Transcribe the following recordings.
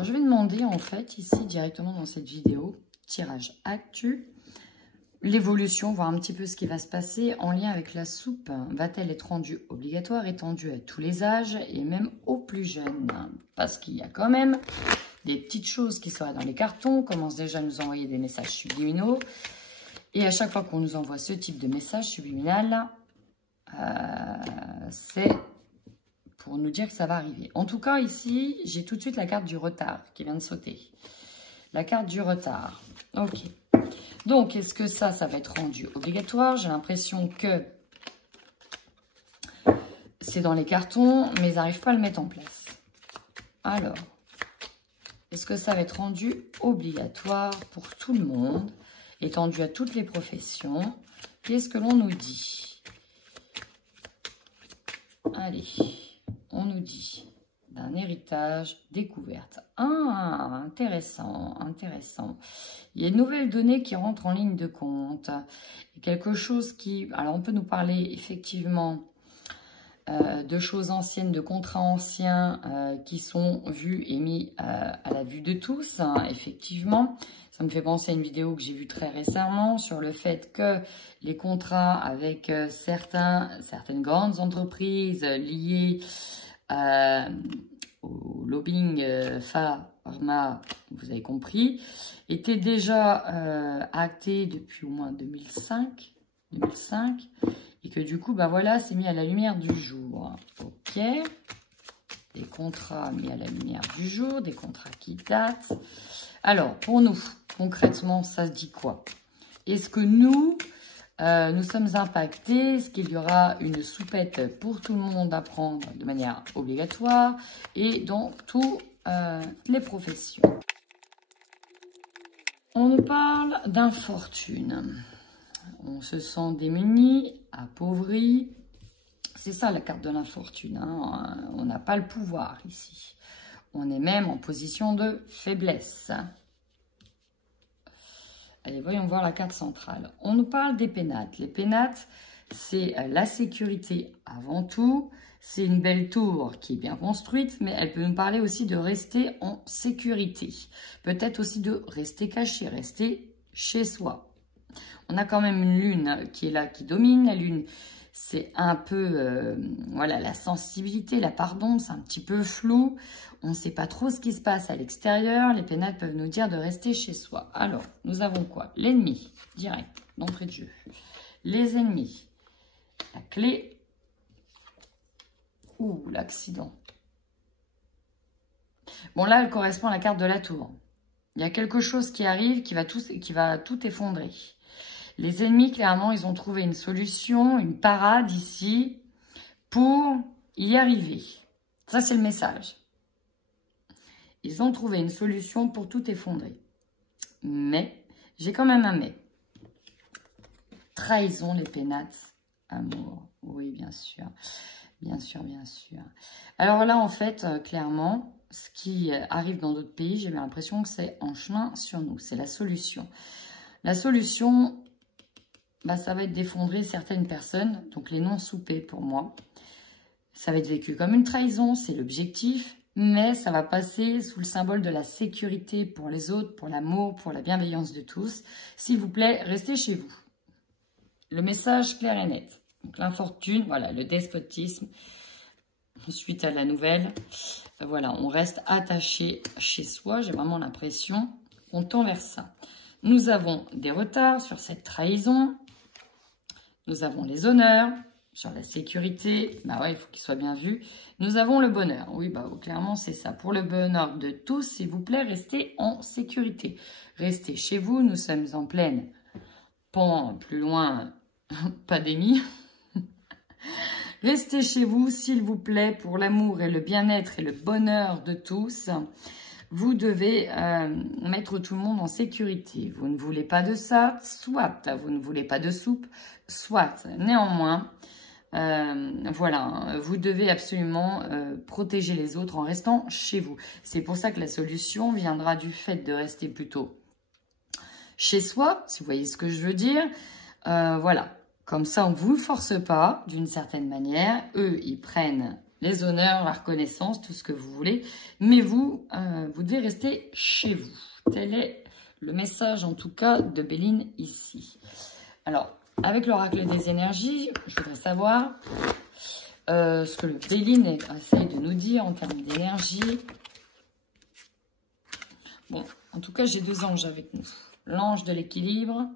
Alors, je vais demander, en fait, ici, directement dans cette vidéo, tirage actu, l'évolution, voir un petit peu ce qui va se passer en lien avec la soupe. Va-t-elle être rendue obligatoire, étendue à tous les âges et même aux plus jeunes? Parce qu'il y a quand même des petites choses qui seraient dans les cartons. On commence déjà à nous envoyer des messages subliminaux. Et à chaque fois qu'on nous envoie ce type de message subliminal, c'est pour nous dire que ça va arriver. En tout cas, ici, j'ai tout de suite la carte du retard qui vient de sauter. La carte du retard. Ok. Donc, est-ce que ça va être rendu obligatoire? J'ai l'impression que c'est dans les cartons, mais ils n'arrivent pas à le mettre en place. Alors, est-ce que ça va être rendu obligatoire pour tout le monde, étendu à toutes les professions? Qu'est-ce que l'on nous dit? Allez, on nous dit d'un héritage découverte. Ah, intéressant, intéressant. Il y a une nouvelle donnée qui rentre en ligne de compte. Quelque chose qui... Alors, on peut nous parler effectivement de choses anciennes, de contrats anciens qui sont vus et mis à la vue de tous, hein, effectivement. Ça me fait penser à une vidéo que j'ai vue très récemment sur le fait que les contrats avec certaines grandes entreprises liées au lobbying pharma, vous avez compris, étaient déjà actés depuis au moins 2005, et que du coup, bah voilà, c'est mis à la lumière du jour. Ok, des contrats mis à la lumière du jour, des contrats qui datent. Alors, pour nous, concrètement, ça se dit quoi? Est-ce que nous sommes impactés? Est-ce qu'il y aura une soupette pour tout le monde à prendre de manière obligatoire et dans toutes les professions? On nous parle d'infortune. On se sent démuni, appauvri. C'est ça la carte de l'infortune, hein. On n'a pas le pouvoir ici. On est même en position de faiblesse. Allez, voyons voir la carte centrale. On nous parle des pénates. Les pénates, c'est la sécurité avant tout. C'est une belle tour qui est bien construite, mais elle peut nous parler aussi de rester en sécurité. Peut-être aussi de rester caché, rester chez soi. On a quand même une lune qui est là, qui domine. La lune, c'est un peu, voilà, la sensibilité, la pardon, c'est un petit peu flou. On ne sait pas trop ce qui se passe à l'extérieur. Les pénates peuvent nous dire de rester chez soi. Alors, nous avons quoi? L'ennemi, direct, d'entrée de jeu. Les ennemis. La clé. Ouh, l'accident. Bon, là, elle correspond à la carte de la tour. Il y a quelque chose qui arrive qui va tout effondrer. Les ennemis, clairement, ils ont trouvé une solution, une parade ici pour y arriver. Ça, c'est le message. Ils ont trouvé une solution pour tout effondrer. Mais, j'ai quand même un mais. Trahison, les pénates, amour. Oui, bien sûr. Bien sûr, bien sûr. Alors là, en fait, clairement, ce qui arrive dans d'autres pays, j'ai l'impression que c'est en chemin sur nous. C'est la solution. La solution, bah, ça va être d'effondrer certaines personnes, donc les non-soupés pour moi. Ça va être vécu comme une trahison, c'est l'objectif. Mais ça va passer sous le symbole de la sécurité pour les autres, pour l'amour, pour la bienveillance de tous. S'il vous plaît, restez chez vous. Le message clair et net. Donc l'infortune, voilà, le despotisme, suite à la nouvelle. Voilà, on reste attaché chez soi. J'ai vraiment l'impression qu'on tend vers ça. Nous avons des retards sur cette trahison. Nous avons les honneurs. Sur la sécurité, bah ouais, il faut qu'il soit bien vu. Nous avons le bonheur. Oui, bah clairement, c'est ça. Pour le bonheur de tous, s'il vous plaît, restez en sécurité. Restez chez vous. Nous sommes en pleine plus loin, pandémie. Restez chez vous, s'il vous plaît, pour l'amour et le bien-être et le bonheur de tous. Vous devez mettre tout le monde en sécurité. Vous ne voulez pas de ça, soit. Vous ne voulez pas de soupe, soit. Néanmoins, voilà, vous devez absolument protéger les autres en restant chez vous. C'est pour ça que la solution viendra du fait de rester plutôt chez soi, si vous voyez ce que je veux dire. Voilà, comme ça on ne vous force pas d'une certaine manière. Eux, ils prennent les honneurs, la reconnaissance, tout ce que vous voulez. Mais vous, vous devez rester chez vous. Tel est le message, en tout cas, de Béline ici. Alors, avec l'oracle des énergies, je voudrais savoir ce que le Béline essaye de nous dire en termes d'énergie. Bon, en tout cas, j'ai 2 anges avec nous. L'ange de l'équilibre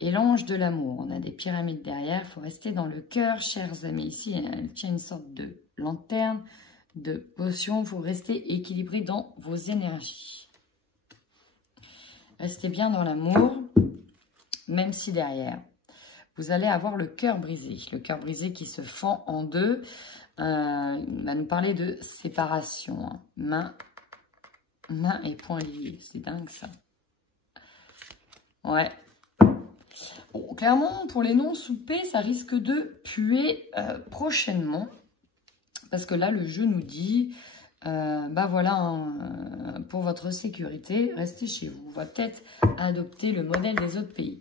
et l'ange de l'amour. On a des pyramides derrière. Il faut rester dans le cœur, chers amis. Ici, elle tient une sorte de lanterne, de potion. Il faut rester équilibré dans vos énergies. Restez bien dans l'amour, même si derrière, vous allez avoir le cœur brisé. Le cœur brisé qui se fend en deux. Il va nous parler de séparation. Main et poing liés. C'est dingue, ça. Ouais. Bon, clairement, pour les non-soupés, ça risque de puer prochainement. Parce que là, le jeu nous dit, bah voilà, hein, pour votre sécurité, restez chez vous. On va peut-être adopter le modèle des autres pays.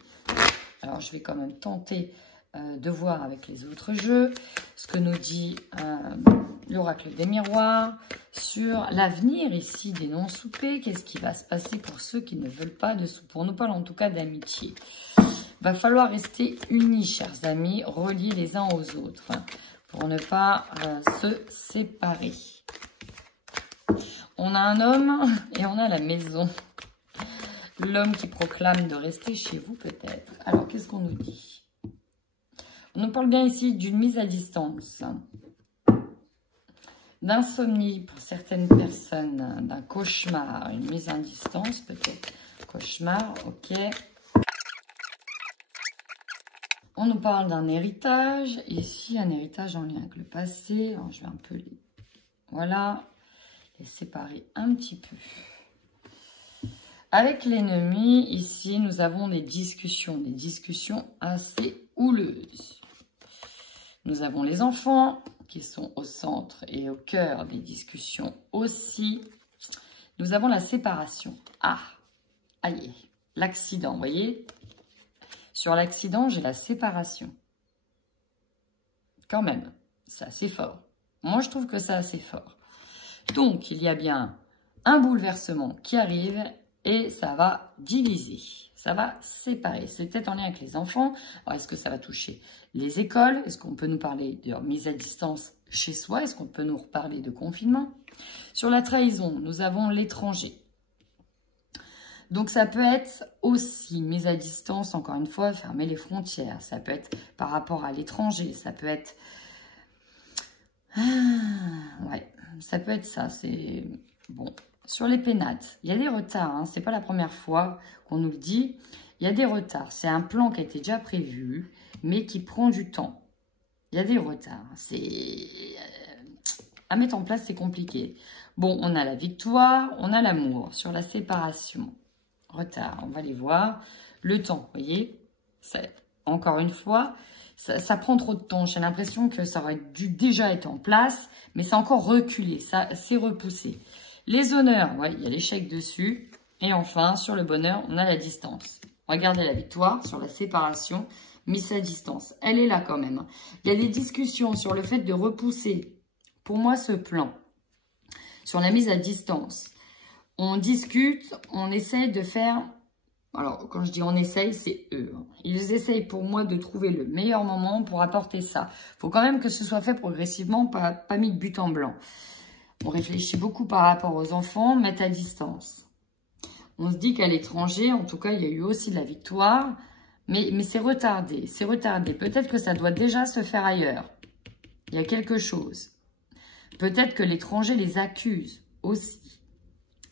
Alors, je vais quand même tenter de voir avec les autres jeux ce que nous dit l'oracle des miroirs sur l'avenir ici des non-soupés. Qu'est-ce qui va se passer pour ceux qui ne veulent pas de soupe? On nous parle en tout cas d'amitié. Va falloir rester unis, chers amis, reliés les uns aux autres, hein, pour ne pas se séparer. On a un homme et on a la maison. L'homme qui proclame de rester chez vous, peut-être. Alors, qu'est-ce qu'on nous dit? On nous parle bien ici d'une mise à distance, d'insomnie pour certaines personnes, d'un cauchemar, une mise à distance, peut-être. Cauchemar, ok. On nous parle d'un héritage. Ici, un héritage en lien avec le passé. Alors, je vais un peu les... Voilà. Les séparer un petit peu. Avec l'ennemi, ici, nous avons des discussions assez houleuses. Nous avons les enfants qui sont au centre et au cœur des discussions aussi. Nous avons la séparation. Ah, aïe, l'accident, vous voyez? Sur l'accident, j'ai la séparation. Quand même, c'est assez fort. Moi, je trouve que c'est assez fort. Donc, il y a bien un bouleversement qui arrive et ça va diviser, ça va séparer. C'est peut-être en lien avec les enfants. Alors, est-ce que ça va toucher les écoles? Est-ce qu'on peut nous parler de mise à distance chez soi? Est-ce qu'on peut nous reparler de confinement? Sur la trahison, nous avons l'étranger. Donc, ça peut être aussi mise à distance, encore une fois, fermer les frontières. Ça peut être par rapport à l'étranger. Ça peut être... ouais, ça peut être ça. C'est bon. Sur les pénates, il y a des retards. Hein. Ce n'est pas la première fois qu'on nous le dit. Il y a des retards. C'est un plan qui a été déjà prévu, mais qui prend du temps. Il y a des retards. C'est... à mettre en place, c'est compliqué. Bon, on a la victoire, on a l'amour. Sur la séparation, retard, on va les voir. Le temps, vous voyez, encore une fois, ça prend trop de temps. J'ai l'impression que ça aurait dû déjà être en place, mais c'est encore reculé, ça c'est repoussé. Les honneurs, ouais, il y a l'échec dessus. Et enfin, sur le bonheur, on a la distance. Regardez la victoire sur la séparation, mise à distance. Elle est là quand même. Il y a des discussions sur le fait de repousser, pour moi, ce plan. Sur la mise à distance. On discute, on essaye de faire... Alors, quand je dis on essaye, c'est eux. Ils essayent pour moi de trouver le meilleur moment pour apporter ça. Il faut quand même que ce soit fait progressivement, pas mis de but en blanc. On réfléchit beaucoup par rapport aux enfants, mettre à distance. On se dit qu'à l'étranger, en tout cas, il y a eu aussi de la victoire, mais c'est retardé, c'est retardé. Peut-être que ça doit déjà se faire ailleurs. Il y a quelque chose. Peut-être que l'étranger les accuse aussi.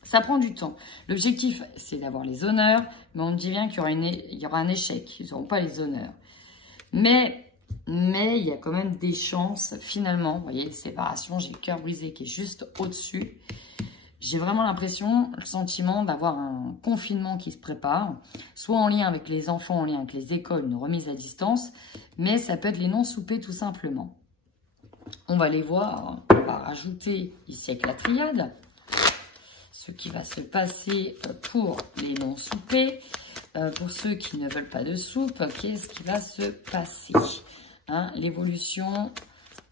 Ça prend du temps. L'objectif, c'est d'avoir les honneurs, mais on me dit bien qu'il y aura un échec. Ils n'auront pas les honneurs. Mais il y a quand même des chances, finalement. Vous voyez, séparation, j'ai le cœur brisé qui est juste au-dessus. J'ai vraiment l'impression, le sentiment d'avoir un confinement qui se prépare, soit en lien avec les enfants, en lien avec les écoles, une remise à distance, mais ça peut être les non-soupés tout simplement. On va les voir, on va rajouter ici avec la triade, ce qui va se passer pour les non-soupés. Pour ceux qui ne veulent pas de soupe, qu'est-ce qui va se passer, hein? L'évolution,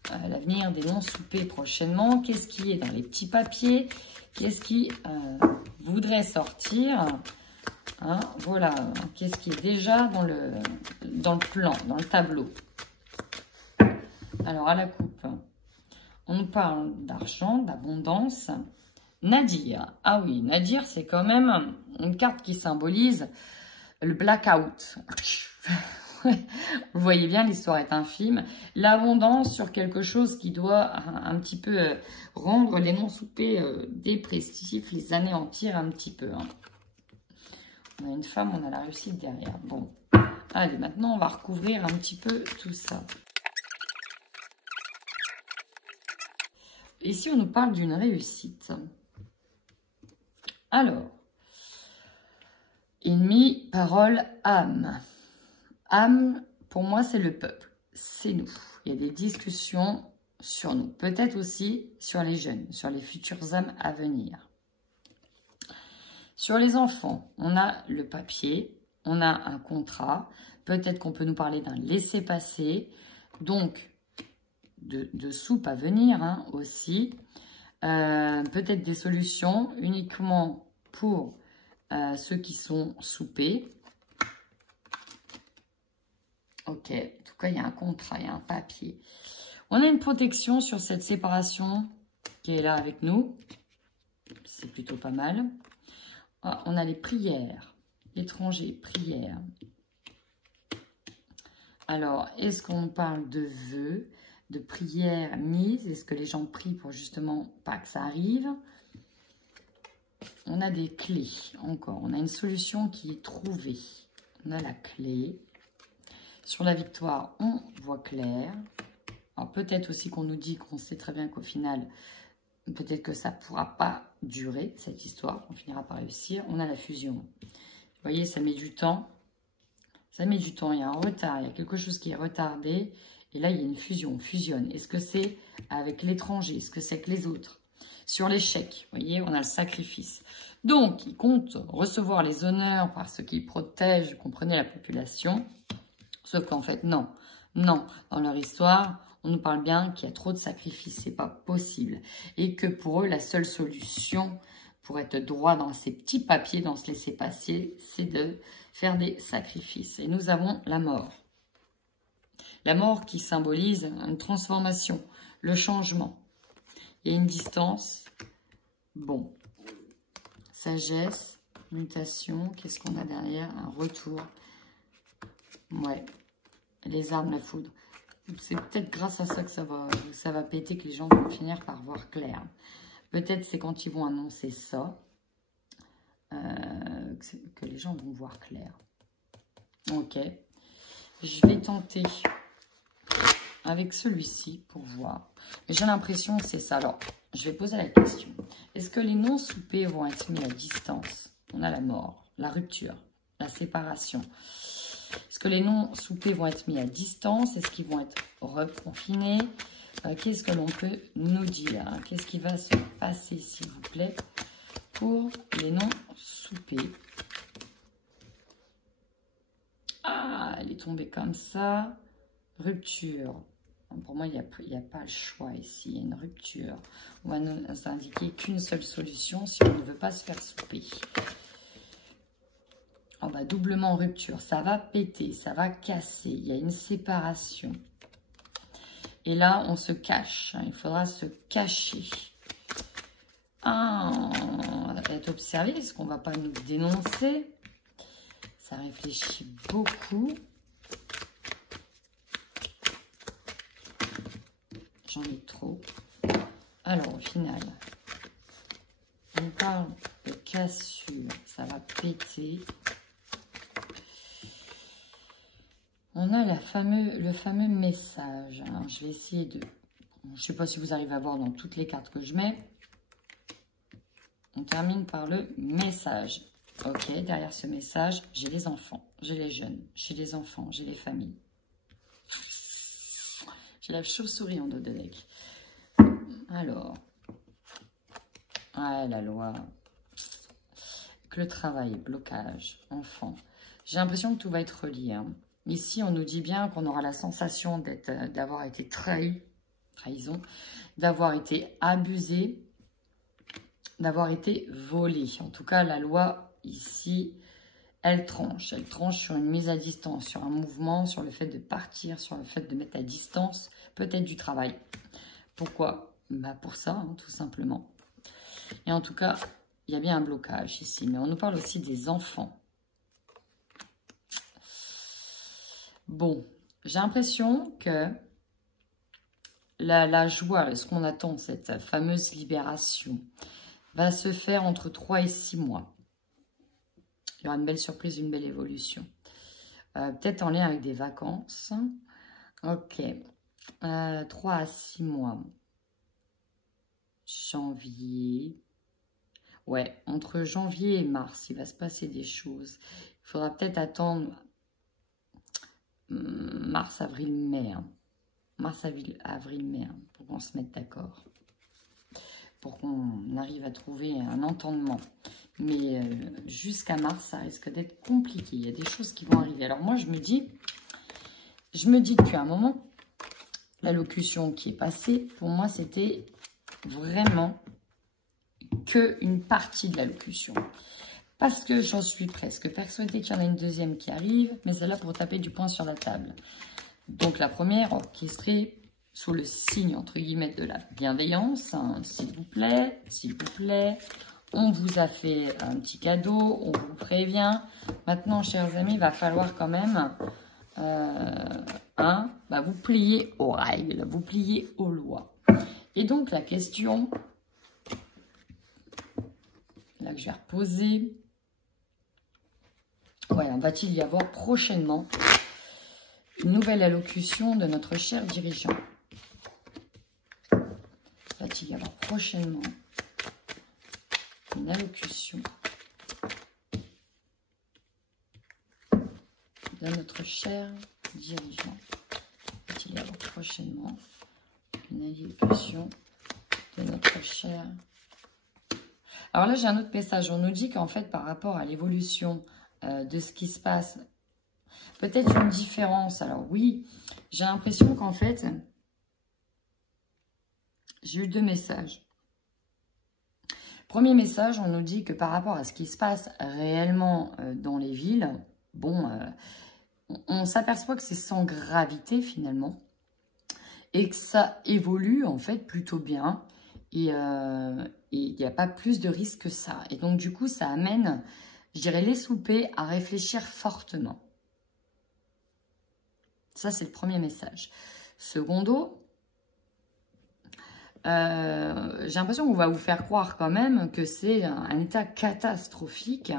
l'avenir venir des non-soupers prochainement. Qu'est-ce qui est dans les petits papiers? Qu'est-ce qui voudrait sortir? Hein, voilà, qu'est-ce qui est déjà dans le plan, dans le tableau? Alors, à la coupe, on nous parle d'argent, d'abondance. Nadir. Ah oui, Nadir, c'est quand même une carte qui symbolise le blackout. Vous voyez bien, l'histoire est infime. L'abondance sur quelque chose qui doit un petit peu rendre les non-soupés dépressifs, les anéantir un petit peu. Hein. On a une femme, on a la réussite derrière. Bon, allez, maintenant, on va recouvrir un petit peu tout ça. Ici, on nous parle d'une réussite. Alors, ennemi, parole, âme. Âme, pour moi, c'est le peuple. C'est nous. Il y a des discussions sur nous. Peut-être aussi sur les jeunes, sur les futures âmes à venir. Sur les enfants, on a le papier, on a un contrat. Peut-être qu'on peut nous parler d'un laissez-passer. Donc, de soupe à venir hein, aussi. Peut-être des solutions uniquement pour ceux qui sont soupés. Ok, en tout cas, il y a un contrat, il y a un papier. On a une protection sur cette séparation qui est là avec nous. C'est plutôt pas mal. Ah, on a les prières, étrangers, prières. Alors, est-ce qu'on parle de vœux, de prières mises? Est-ce que les gens prient pour justement pas que ça arrive? On a des clés, encore. On a une solution qui est trouvée. On a la clé. Sur la victoire, on voit clair. Alors, peut-être aussi qu'on nous dit qu'on sait très bien qu'au final, peut-être que ça ne pourra pas durer, cette histoire. On finira par réussir. On a la fusion. Vous voyez, ça met du temps. Ça met du temps. Il y a un retard. Il y a quelque chose qui est retardé. Et là, il y a une fusion. On fusionne. Est-ce que c'est avec l'étranger? Est-ce que c'est avec les autres? Sur l'échec, vous voyez, on a le sacrifice. Donc, ils comptent recevoir les honneurs parce qu'ils protègent, comprenez, la population. Sauf qu'en fait, non. Non, dans leur histoire, on nous parle bien qu'il y a trop de sacrifices. C'est pas possible. Et que pour eux, la seule solution pour être droit dans ces petits papiers, dans ce laisser-passer, c'est de faire des sacrifices. Et nous avons la mort. La mort qui symbolise une transformation, le changement. Il y a une distance. Bon. Sagesse, mutation. Qu'est-ce qu'on a derrière? Un retour. Ouais. Les armes, la foudre. C'est peut-être grâce à ça que ça va péter, que les gens vont finir par voir clair. Peut-être c'est quand ils vont annoncer ça que les gens vont voir clair. Ok. Je vais tenter avec celui-ci pour voir. J'ai l'impression que c'est ça. Alors, je vais poser la question. Est-ce que les non-soupés vont être mis à distance? On a la mort, la rupture, la séparation. Est-ce que les non-soupés vont être mis à distance? Est-ce qu'ils vont être reconfinés? Qu'est-ce que l'on peut nous dire? Qu'est-ce qui va se passer, s'il vous plaît, pour les non-soupés? Ah, elle est tombée comme ça. Rupture. Pour moi, il n'y a pas le choix ici. Il y a une rupture. On va nous indiquer qu'une seule solution si on ne veut pas se faire souper. Oh bah, doublement rupture. Ça va péter, ça va casser. Il y a une séparation. Et là, on se cache. Il faudra se cacher. Ah, on va être observé. Est-ce qu'on ne va pas nous dénoncer? Ça réfléchit beaucoup. J'en ai trop. Alors, au final, on parle de cassure. Ça va péter. On a le fameux message. Alors, je vais essayer de... Je ne sais pas si vous arrivez à voir dans toutes les cartes que je mets. On termine par le message. Ok, derrière ce message, j'ai les enfants, j'ai les jeunes, j'ai les enfants, j'ai les familles. J'ai la chauve-souris en dos de deck. Alors, ah, la loi. Que le travail, blocage, enfant. J'ai l'impression que tout va être relié. Hein. Ici, on nous dit bien qu'on aura la sensation d'avoir été trahi. trahison, d'avoir été abusé, d'avoir été volé. En tout cas, la loi ici, elle tranche. Elle tranche sur une mise à distance, sur un mouvement, sur le fait de partir, sur le fait de mettre à distance peut-être du travail. Pourquoi? Bah pour ça, hein, tout simplement. Et en tout cas, il y a bien un blocage ici. Mais on nous parle aussi des enfants. Bon, j'ai l'impression que la joie, ce qu'on attend, cette fameuse libération, va se faire entre 3 et 6 mois. Il y aura une belle surprise, une belle évolution. Peut-être en lien avec des vacances. Ok. 3 à 6 mois. Janvier. Ouais, entre janvier et mars, il va se passer des choses. Il faudra peut-être attendre mars, avril, mai. Hein. Mars, avril, mai, hein, pour qu'on se mette d'accord. Pour qu'on arrive à trouver un entendement. Mais jusqu'à mars, ça risque d'être compliqué. Il y a des choses qui vont arriver. Alors moi, je me dis depuis un moment, l'allocution qui est passée, pour moi, c'était vraiment qu'une partie de l'allocution. Parce que j'en suis presque persuadée qu'il y en a une deuxième qui arrive, mais celle-là pour taper du poing sur la table. Donc la première, orchestrée sous le signe, entre guillemets, de la bienveillance. Hein, s'il vous plaît, on vous a fait un petit cadeau, on vous prévient. Maintenant, chers amis, il va falloir quand même vous plier aux règles, vous plier aux lois. Et donc, la question là que je vais reposer, va-t-il y avoir prochainement une nouvelle allocution de notre cher dirigeant? Va-t-il y avoir prochainement une allocution de notre cher dirigeant? Va-t-il y avoir prochainement une allocution de notre cher... Alors là, j'ai un autre message. On nous dit qu'en fait, par rapport à l'évolution de ce qui se passe, peut-être une différence. Alors oui, j'ai l'impression qu'en fait, j'ai eu 2 messages. Premier message, on nous dit que par rapport à ce qui se passe réellement dans les villes, bon, on s'aperçoit que c'est sans gravité finalement et que ça évolue en fait plutôt bien et il n'y a pas plus de risques que ça. Et donc du coup, ça amène, je dirais, les soupés à réfléchir fortement. Ça, c'est le premier message. Secondo, j'ai l'impression qu'on va vous faire croire quand même que c'est un état catastrophique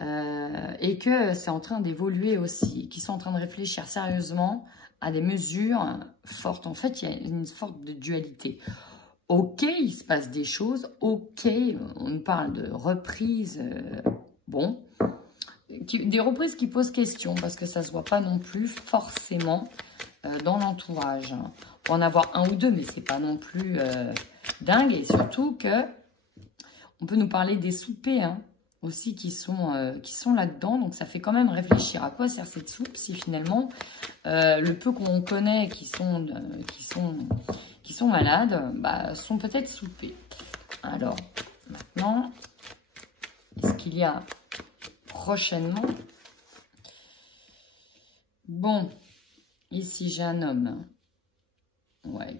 et que c'est en train d'évoluer aussi, qu'ils sont en train de réfléchir sérieusement à des mesures fortes. En fait, il y a une sorte de dualité. Ok, il se passe des choses, ok, on nous parle de reprises, des reprises qui posent question, parce que ça ne se voit pas non plus forcément dans l'entourage. On peut en avoir un ou deux, mais c'est pas non plus dingue. Et surtout que on peut nous parler des soupers aussi qui sont là-dedans. Donc ça fait quand même réfléchir à quoi sert cette soupe si finalement le peu qu'on connaît qui sont malades sont peut-être soupés. Alors maintenant, est-ce qu'il y a prochainement... Bon, ici j'ai un homme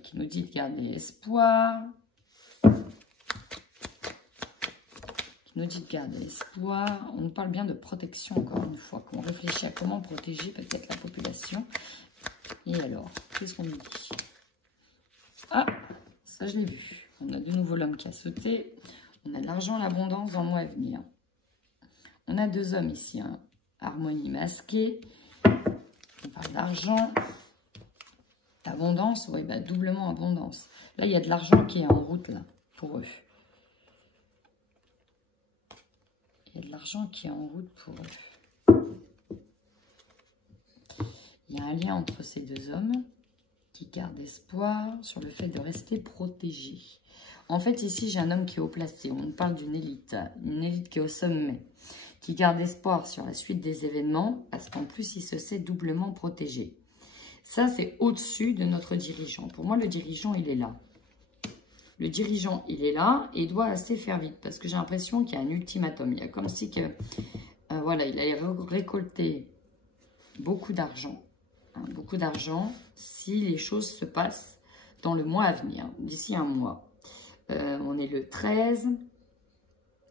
qui nous dit de garder espoir. On nous parle bien de protection, encore une fois, qu'on réfléchit à comment protéger peut-être la population. Et alors, qu'est-ce qu'on nous dit? Ah, ça je l'ai vu. On a de nouveau l'homme qui a sauté. On a de l'argent, l'abondance dans le mois à venir. On a 2 hommes ici, harmonie masquée. On parle d'argent, d'abondance, doublement abondance. Là, il y a de l'argent qui est en route, là, pour eux. Il y a de l'argent qui est en route pour eux. Il y a un lien entre ces 2 hommes qui gardent espoir sur le fait de rester protégés. En fait, ici, j'ai un homme qui est haut placé. On parle d'une élite qui est au sommet, qui garde espoir sur la suite des événements, parce qu'en plus, il se sait doublement protégé. Ça, c'est au-dessus de notre dirigeant. Pour moi, le dirigeant, il est là. Le dirigeant, il est là et il doit assez faire vite parce que j'ai l'impression qu'il y a un ultimatum. Il y a comme si que, voilà, il avait récolté beaucoup d'argent. Hein, beaucoup d'argent si les choses se passent dans le mois à venir, d'ici un mois. On est le 13.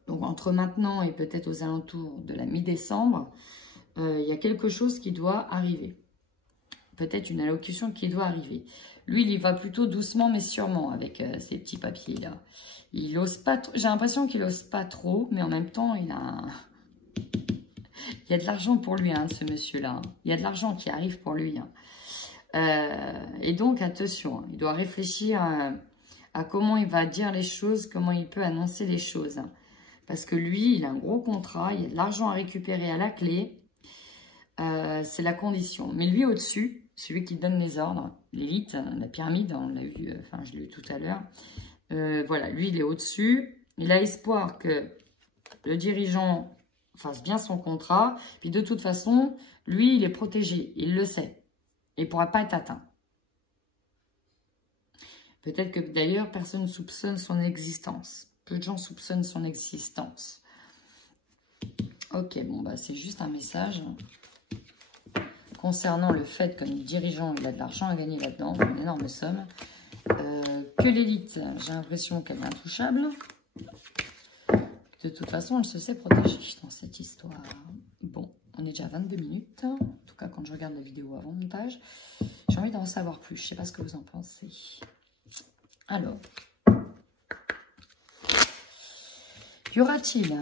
Donc, entre maintenant et peut-être aux alentours de la mi-décembre, il y a quelque chose qui doit arriver. Peut-être une allocution qui doit arriver. Lui, il y va plutôt doucement, mais sûrement, avec ces petits papiers-là. Il ose pas trop. J'ai l'impression qu'il ose pas trop, mais en même temps, il y a de l'argent pour lui, hein, ce monsieur-là. Il y a de l'argent qui arrive pour lui. Hein. Et donc, attention, hein, il doit réfléchir à comment il va dire les choses, comment il peut annoncer les choses. Hein. Parce que lui, il a un gros contrat, il y a de l'argent à récupérer à la clé. C'est la condition. Mais lui, au-dessus, celui qui donne les ordres, l'élite, la pyramide, on l'a vu, enfin, je l'ai eu tout à l'heure. Voilà, lui, il est au-dessus. Il a espoir que le dirigeant fasse bien son contrat. Puis de toute façon, lui, il est protégé. Il le sait. Il ne pourra pas être atteint. Peut-être que d'ailleurs, personne ne soupçonne son existence. Peu de gens soupçonnent son existence. Ok, bon, bah, c'est juste un message concernant le fait que le dirigeant, il a de l'argent à gagner là-dedans, une énorme somme. Que l'élite, j'ai l'impression qu'elle est intouchable. De toute façon, elle se sait protégée dans cette histoire. Bon, on est déjà à 22 minutes. En tout cas, quand je regarde la vidéo avant montage, j'ai envie d'en savoir plus. Je ne sais pas ce que vous en pensez. Alors, y aura-t-il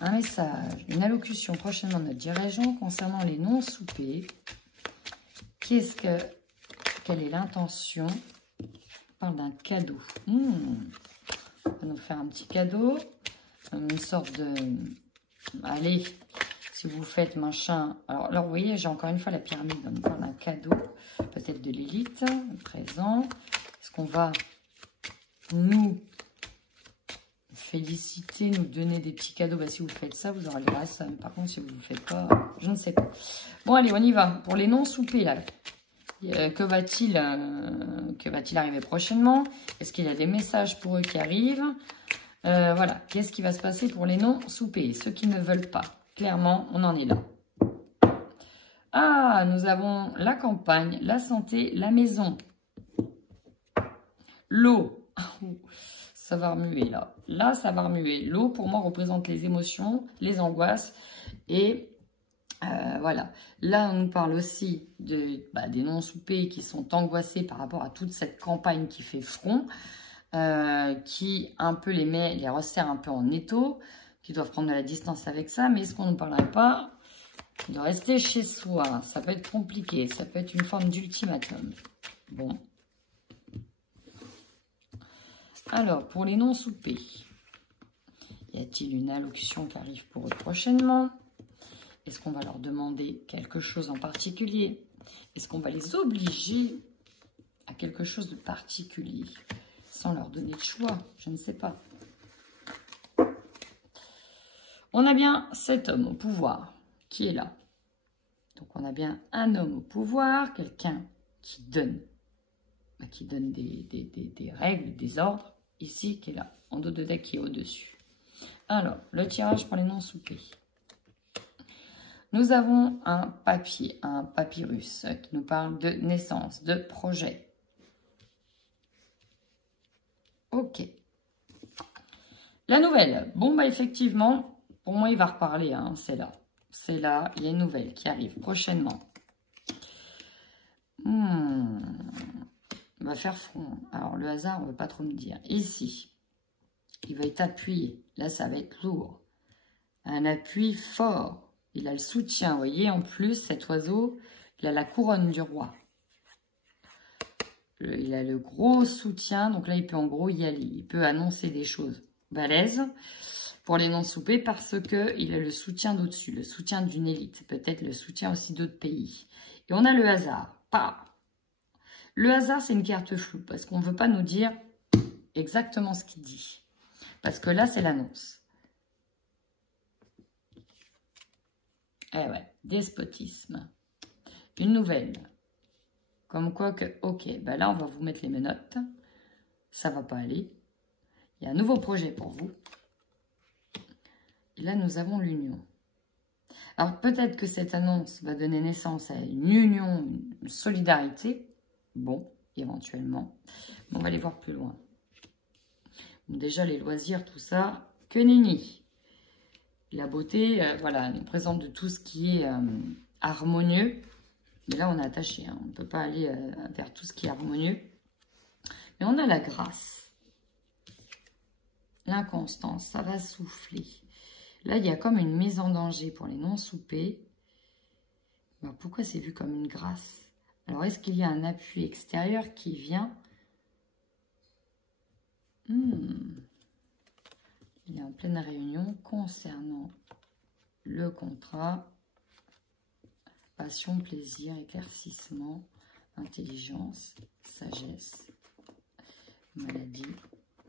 un message, une allocution prochainement de notre dirigeant concernant les non-soupés? Quelle est l'intention? On parle d'un cadeau. On va nous faire un petit cadeau. Une sorte de... Allez, si vous faites machin... Alors vous voyez, j'ai encore une fois la pyramide. On nous parle d'un cadeau. Peut-être de l'élite, présent. Est-ce qu'on va nous féliciter, nous donner des petits cadeaux? Bah, si vous faites ça, vous aurez le reste. Mais par contre, si vous ne le faites pas, je ne sais pas. Bon, allez, on y va. Pour les non-soupés, là. Que va-t-il arriver prochainement? Est-ce qu'il y a des messages pour eux qui arrivent? Voilà. Qu'est-ce qui va se passer pour les non-soupés? Ceux qui ne veulent pas. Clairement, on en est là. Ah, nous avons la campagne, la santé, la maison. L'eau. Ça va remuer là. Là, ça va remuer. L'eau, pour moi, représente les émotions, les angoisses. Et voilà. Là, on nous parle aussi des non-soupés qui sont angoissés par rapport à toute cette campagne qui fait front, qui un peu les resserre un peu en étau, qui doivent prendre de la distance avec ça. Mais est-ce qu'on ne parlerait pas de rester chez soi? Ça peut être compliqué. Ça peut être une forme d'ultimatum. Bon. Alors, pour les non-soupés, y a-t-il une allocution qui arrive pour eux prochainement? Est-ce qu'on va leur demander quelque chose en particulier? Est-ce qu'on va les obliger à quelque chose de particulier sans leur donner de choix? Je ne sais pas. On a bien cet homme au pouvoir qui est là. Donc, on a bien un homme au pouvoir, quelqu'un qui donne des règles, des ordres. Ici, qui est là, en dos de deck, qui est au-dessus. Alors, le tirage pour les non-soupés. Nous avons un papier, un papyrus, qui nous parle de naissance, de projet. Ok. La nouvelle. Bon, bah effectivement, pour moi, il va reparler, hein, c'est là. C'est là, il y a une nouvelle qui arrive prochainement. Il va faire front. Alors, le hasard, on ne veut pas trop me dire. Ici, il va être appuyé. Là, ça va être lourd. Un appui fort. Il a le soutien. Vous voyez, en plus, cet oiseau, il a la couronne du roi. Il a le gros soutien. Donc là, il peut en gros y aller. Il peut annoncer des choses balèzes pour les non-soupés parce qu'il a le soutien d'au-dessus, le soutien d'une élite. Peut-être le soutien aussi d'autres pays. Et on a le hasard. Pas. Le hasard, c'est une carte floue parce qu'on ne veut pas nous dire exactement ce qu'il dit. Parce que là, c'est l'annonce. Eh ouais, despotisme. Une nouvelle. Comme quoi que, ok, ben là, on va vous mettre les menottes. Ça va pas aller. Il y a un nouveau projet pour vous. Et là, nous avons l'union. Alors, peut-être que cette annonce va donner naissance à une union, une solidarité. Bon, éventuellement. Mais on va aller voir plus loin. Bon, déjà, les loisirs, tout ça, que nenni. La beauté, voilà, nous présente de tout ce qui est harmonieux. Mais là, on est attaché. Hein. On ne peut pas aller vers tout ce qui est harmonieux. Mais on a la grâce. L'inconstance, ça va souffler. Là, il y a comme une mise en danger pour les non-soupés. Alors, pourquoi c'est vu comme une grâce? Alors, est-ce qu'il y a un appui extérieur qui vient? Il est en pleine réunion concernant le contrat, passion, plaisir, éclaircissement, intelligence, sagesse, maladie,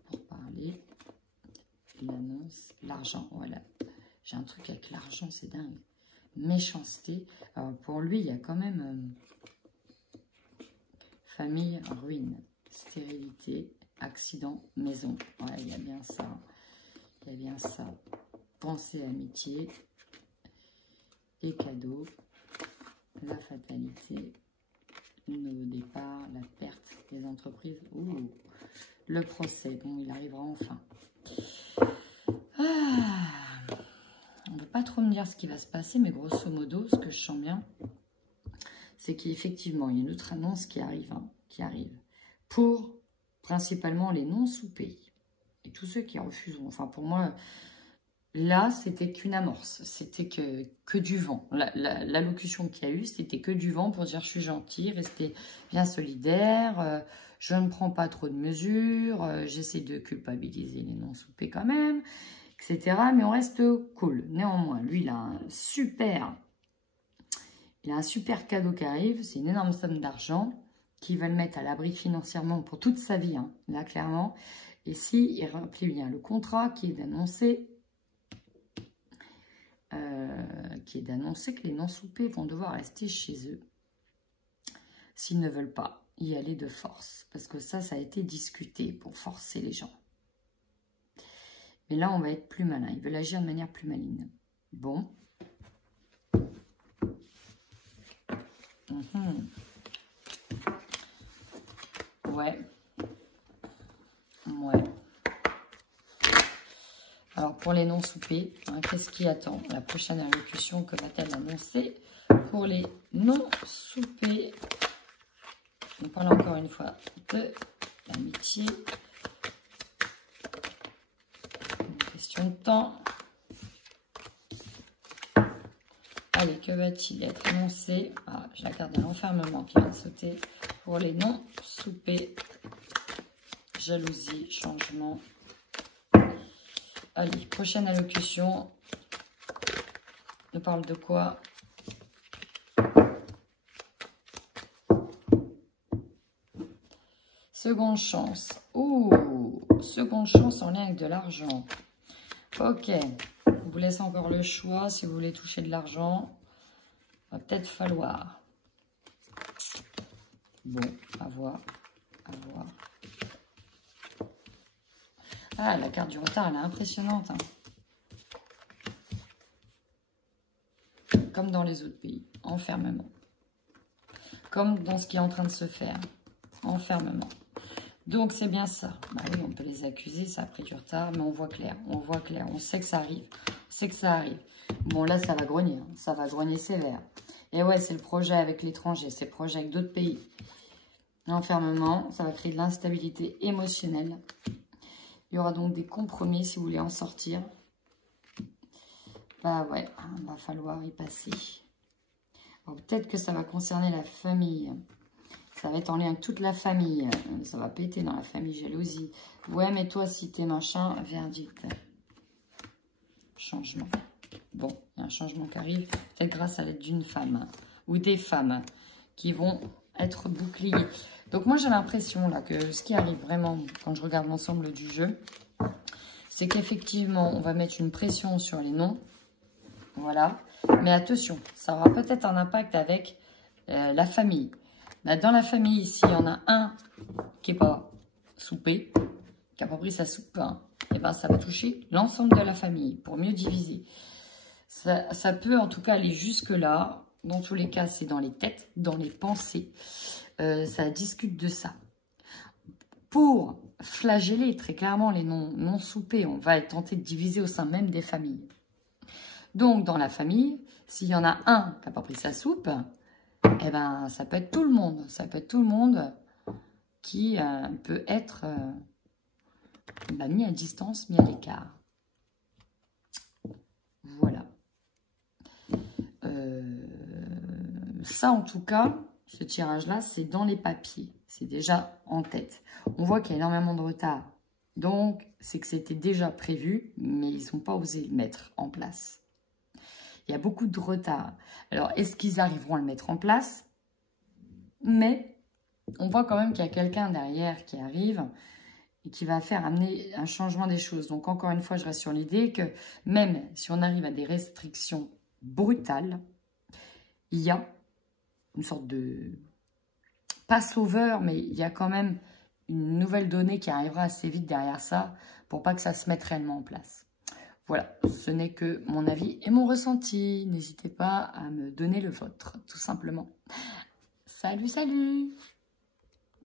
pour parler, l'annonce, l'argent, voilà. J'ai un truc avec l'argent, c'est dingue. Méchanceté. Alors pour lui, il y a quand même famille, ruine, stérilité, accident, maison. Ouais, il y a bien ça. Il y a bien ça. Pensée, amitié et cadeau. La fatalité, le nouveau départ, la perte des entreprises. Ouh, le procès. Bon, il arrivera enfin. On ne peut pas trop me dire ce qui va se passer, mais grosso modo, ce que je sens bien, c'est qu'effectivement, il y a une autre annonce qui arrive, pour principalement les non-soupés et tous ceux qui refuseront. Enfin, pour moi, là, c'était qu'une amorce, c'était que du vent. L'allocution qu'il y a eu, c'était que du vent pour dire « je suis gentil, restez bien solidaire, je ne prends pas trop de mesures, j'essaie de culpabiliser les non-soupés quand même ». Etc. Mais on reste cool. Néanmoins, lui, il a un super cadeau qui arrive. C'est une énorme somme d'argent qui va le mettre à l'abri financièrement pour toute sa vie. Hein, là, clairement. Et si il rappelait bien le contrat qui est d'annoncer que les non-soupés vont devoir rester chez eux s'ils ne veulent pas y aller de force. Parce que ça a été discuté pour forcer les gens. Mais là, on va être plus malin. Ils veulent agir de manière plus maligne. Bon. Ouais. Ouais. Alors, pour les non-soupés, hein, qu'est-ce qui attend? La prochaine allocution, que va-t-elle annoncer? Pour les non-soupés, on parle encore une fois de l'amitié. De temps. Allez, que va-t-il être annoncé? Ah, j'ai la carte de l'enfermement qui vient de sauter. Pour les non-soupés, jalousie, changement. Allez, prochaine allocution. On parle de quoi? Seconde chance. Ouh, seconde chance en lien avec de l'argent. Ok, vous laissez encore le choix si vous voulez toucher de l'argent. Va peut-être falloir. Bon, à voir. Ah, la carte du retard, elle est impressionnante. Hein. Comme dans les autres pays, enfermement. Comme dans ce qui est en train de se faire, enfermement. Donc, c'est bien ça. Bah oui, on peut les accuser, ça a pris du retard, mais on voit clair, on sait que ça arrive, Bon, là, ça va grogner, hein. Ça va grogner sévère. Et ouais, c'est le projet avec l'étranger, c'est le projet avec d'autres pays. L'enfermement, ça va créer de l'instabilité émotionnelle. Il y aura donc des compromis si vous voulez en sortir. Bah ouais, il va falloir y passer. Peut-être que ça va concerner la famille. Ça va être en lien avec toute la famille. Ça va péter dans la famille, jalousie. Ouais, mais toi, si t'es machin, verdict. Changement. Bon, il y a un changement qui arrive. Peut-être grâce à l'aide d'une femme. Ou des femmes qui vont être boucliers. Donc moi, j'ai l'impression là que ce qui arrive vraiment, quand je regarde l'ensemble du jeu, c'est qu'effectivement, on va mettre une pression sur les noms. Voilà. Mais attention, ça aura peut-être un impact avec la famille. Là, dans la famille, s'il y en a un qui n'est pas soupé, qui n'a pas pris sa soupe, hein, et ben, ça va toucher l'ensemble de la famille pour mieux diviser. Ça peut en tout cas aller jusque-là. Dans tous les cas, c'est dans les têtes, dans les pensées. Ça discute de ça. Pour flageller très clairement les non soupés, on va tenter de diviser au sein même des familles. Donc, dans la famille, s'il y en a un qui n'a pas pris sa soupe, eh ben, ça peut être tout le monde. Ça peut être tout le monde qui peut être mis à distance, mis à l'écart. Voilà. Ça, en tout cas, ce tirage-là, c'est dans les papiers. C'est déjà en tête. On voit qu'il y a énormément de retard. Donc, c'est que c'était déjà prévu, mais ils n'ont pas osé le mettre en place. Il y a beaucoup de retard. Alors, est-ce qu'ils arriveront à le mettre en place? Mais on voit quand même qu'il y a quelqu'un derrière qui arrive et qui va faire amener un changement des choses. Donc, encore une fois, je reste sur l'idée que même si on arrive à des restrictions brutales, il y a une sorte de... pas sauveur, mais il y a quand même une nouvelle donnée qui arrivera assez vite derrière ça pour pas que ça se mette réellement en place. Voilà, ce n'est que mon avis et mon ressenti. N'hésitez pas à me donner le vôtre, tout simplement. Salut, salut!